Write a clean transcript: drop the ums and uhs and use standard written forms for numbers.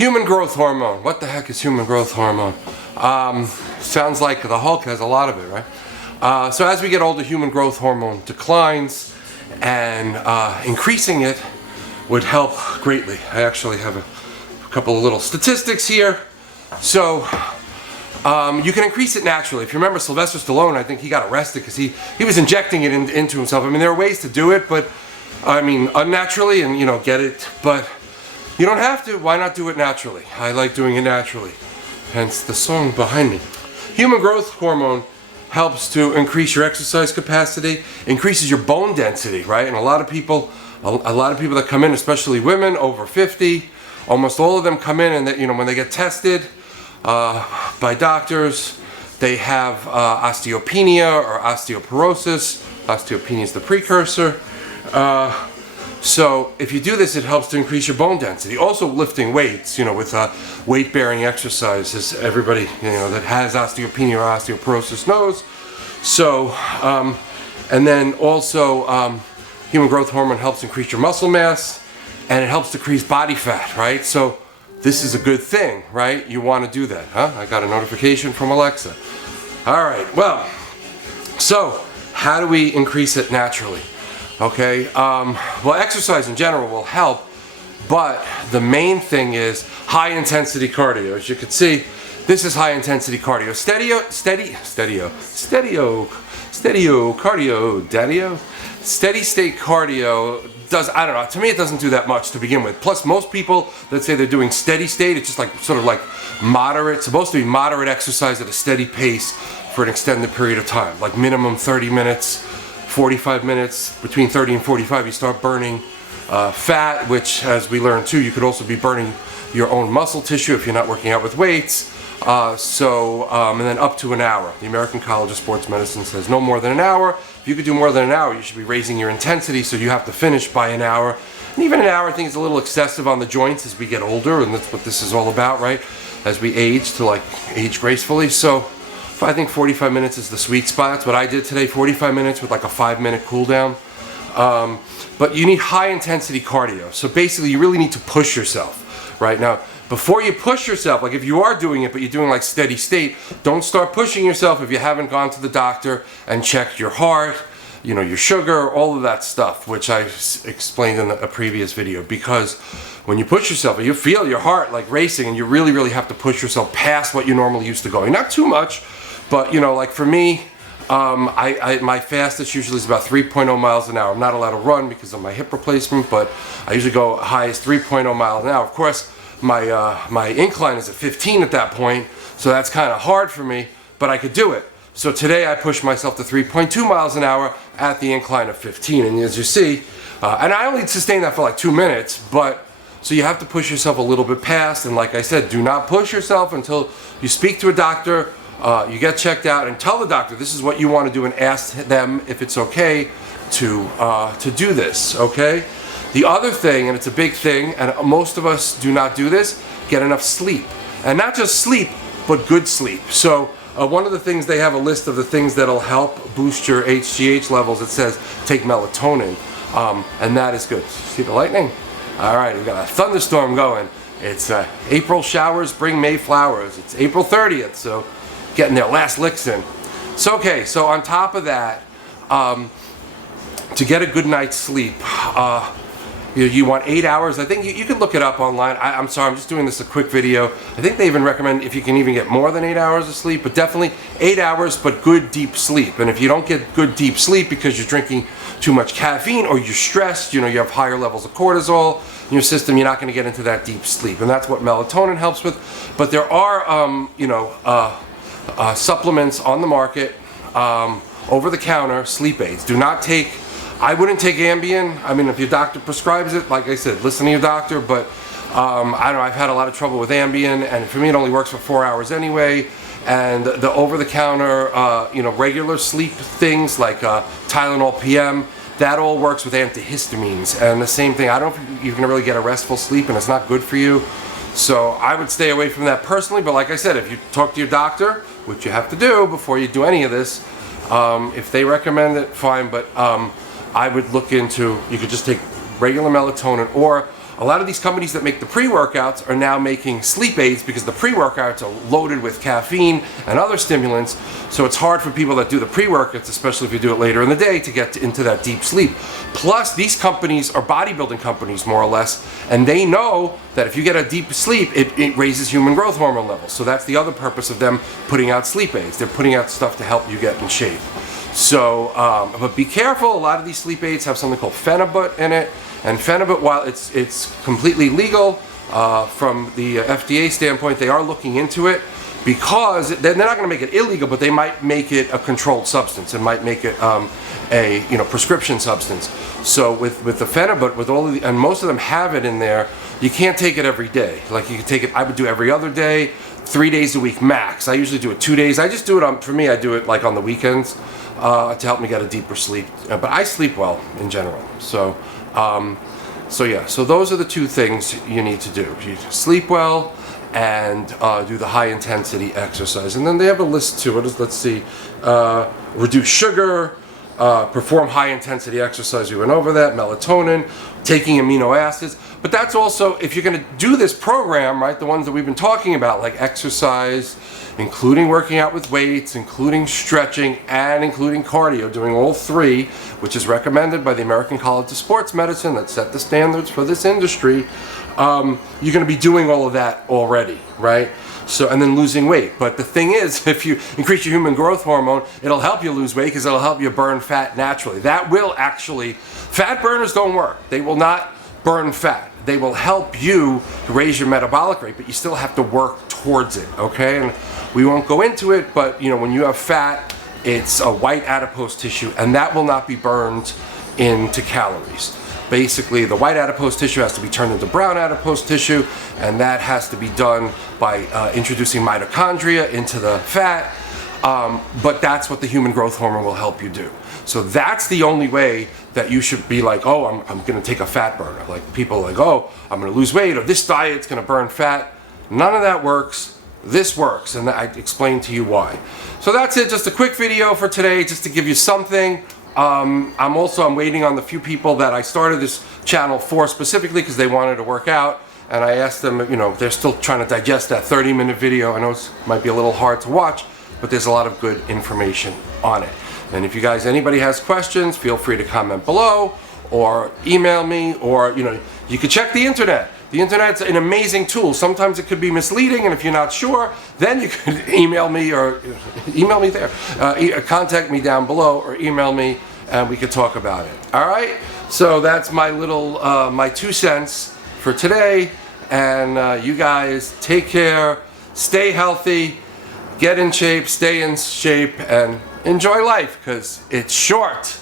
Human growth hormone. What the heck is human growth hormone? Sounds like the Hulk has a lot of it, right? So as we get older, human growth hormone declines, and increasing it would help greatly. I actually have a couple of little statistics here. So you can increase it naturally. If you remember Sylvester Stallone, I think he got arrested because he was injecting it into himself. I mean, there are ways to do it, but I mean, unnaturally, and get it, but you don't have to. Why not do it naturally? I like doing it naturally. Hence the song behind me. Human growth hormone helps to increase your exercise capacity, increases your bone density, right? And a lot of people that come in, especially women over 50, almost all of them come in and that, when they get tested by doctors, they have osteopenia or osteoporosis. Osteopenia is the precursor. So if you do this, it helps to increase your bone density. Also lifting weights, with weight-bearing exercises, everybody that has osteopenia or osteoporosis knows. So, and then also human growth hormone helps increase your muscle mass, and it helps decrease body fat, right? So this is a good thing, right? You want to do that, huh? I got a notification from Alexa. All right, well, so how do we increase it naturally? Okay, well, exercise in general will help, but the main thing is high intensity cardio. As you can see, this is high intensity cardio. Steady state cardio does, I don't know, to me it doesn't do that much to begin with. Plus most people that say they're doing steady state, it's just like sort of like moderate, supposed to be moderate exercise at a steady pace for an extended period of time, like minimum 30 minutes. 45 minutes, between 30 and 45, you start burning fat, which, as we learned too, you could also be burning your own muscle tissue if you're not working out with weights. And then up to an hour. The American College of Sports Medicine says no more than an hour. If you could do more than an hour, you should be raising your intensity, so you have to finish by an hour. And even an hour, I think, is a little excessive on the joints as we get older, and that's what this is all about, right? As we age, to age gracefully. So I think 45 minutes is the sweet spot. That's what I did today, 45 minutes with like a 5-minute cool down. But you need high intensity cardio. So basically you really need to push yourself right now. Before you push yourself, like if you are doing it, but you're doing like steady state, don't start pushing yourself if you haven't gone to the doctor and checked your heart, your sugar, all of that stuff, which I explained in a previous video. Because when you push yourself, you feel your heart like racing, and you really, really have to push yourself past what you normally used to going. Not too much, but like for me, my fastest usually is about 3.0 miles an hour. I'm not allowed to run because of my hip replacement, but I usually go high as 3.0 miles an hour. Of course, my incline is at 15 at that point, so that's kind of hard for me, but I could do it. So today I pushed myself to 3.2 miles an hour at the incline of 15, and as you see, and I only sustained that for like 2 minutes, but so you have to push yourself a little bit past, and like I said, do not push yourself until you speak to a doctor. You get checked out and tell the doctor this is what you want to do, and ask them if it's okay to do this, okay? The other thing, and it's a big thing, and most of us do not do this, get enough sleep. And not just sleep, but good sleep. So one of the things, they have a list of the things that'll help boost your HGH levels. It says take melatonin, and that is good. See the lightning? All right, we've got a thunderstorm going. It's April showers bring May flowers. It's April 30th, so getting their last licks in. So okay, so on top of that, to get a good night's sleep, you want 8 hours. I think you can look it up online. I'm sorry, I'm just doing this a quick video. I think they even recommend if you can even get more than 8 hours of sleep, but definitely 8 hours, but good deep sleep. And if you don't get good deep sleep because you're drinking too much caffeine or you're stressed, you have higher levels of cortisol in your system, you're not going to get into that deep sleep. And that's what melatonin helps with. But there are, supplements on the market, over-the-counter sleep aids. Do not take, I wouldn't take Ambien. I mean, if your doctor prescribes it, like I said, listen to your doctor, but I don't know, I've had a lot of trouble with Ambien, and for me it only works for 4 hours anyway. And the over-the-counter, regular sleep things like Tylenol PM, that all works with antihistamines. And the same thing, I don't know if you can really get a restful sleep, and it's not good for you. So I would stay away from that personally, but like I said, if you talk to your doctor, which you have to do before you do any of this, if they recommend it, fine, but I would look into, you could just take regular melatonin, or A lot of these companies that make the pre-workouts are now making sleep aids because the pre-workouts are loaded with caffeine and other stimulants, so it's hard for people that do the pre-workouts, especially if you do it later in the day, to get into that deep sleep. Plus, these companies are bodybuilding companies, more or less, and they know that if you get a deep sleep, it raises human growth hormone levels. So that's the other purpose of them putting out sleep aids. They're putting out stuff to help you get in shape. So, but be careful. A lot of these sleep aids have something called phenibut in it. And phenibut, while it's completely legal from the FDA standpoint, they are looking into it because they're not going to make it illegal, but they might make it a controlled substance and might make it a prescription substance. So with the phenibut, with all of the, and most of them have it in there, you can't take it every day. Like you can take it, I would do every other day, 3 days a week max. I usually do it 2 days. I just do it for me, I do it like on the weekends to help me get a deeper sleep. But I sleep well in general. So yeah, so those are the two things you need to do. You sleep well and do the high intensity exercise. And then they have a list too. Let's see, reduce sugar, perform high intensity exercise. We went over that. Melatonin, taking amino acids. But that's also, if you're going to do this program, right, the ones that we've been talking about, like exercise, including working out with weights, including stretching, and including cardio, doing all three, which is recommended by the American College of Sports Medicine that set the standards for this industry, you're going to be doing all of that already, right? So, and then losing weight. But the thing is, if you increase your human growth hormone, it'll help you lose weight because it'll help you burn fat naturally. That will actually, fat burners don't work. They will not burn fat. They will help you to raise your metabolic rate, but you still have to work towards it, okay? And we won't go into it, but when you have fat, it's a white adipose tissue, and that will not be burned into calories. Basically, the white adipose tissue has to be turned into brown adipose tissue, and that has to be done by introducing mitochondria into the fat, but that's what the human growth hormone will help you do. So that's the only way that you should be like, oh, I'm going to take a fat burner. Like people are like, oh, I'm going to lose weight, or this diet's going to burn fat. None of that works. This works, and I explained to you why. So that's it, just a quick video for today, just to give you something. I'm waiting on the few people that I started this channel for specifically because they wanted to work out, and I asked them, they're still trying to digest that 30-minute video. I know it might be a little hard to watch, but there's a lot of good information on it. And if you guys, anybody has questions, feel free to comment below or email me, or you could check the internet. The internet's an amazing tool. Sometimes it could be misleading, and if you're not sure, then you could email me or email me there. Contact me down below or email me, and we could talk about it. All right? So that's my little, my 2 cents for today. And you guys take care, stay healthy, get in shape, stay in shape, and enjoy life because it's short.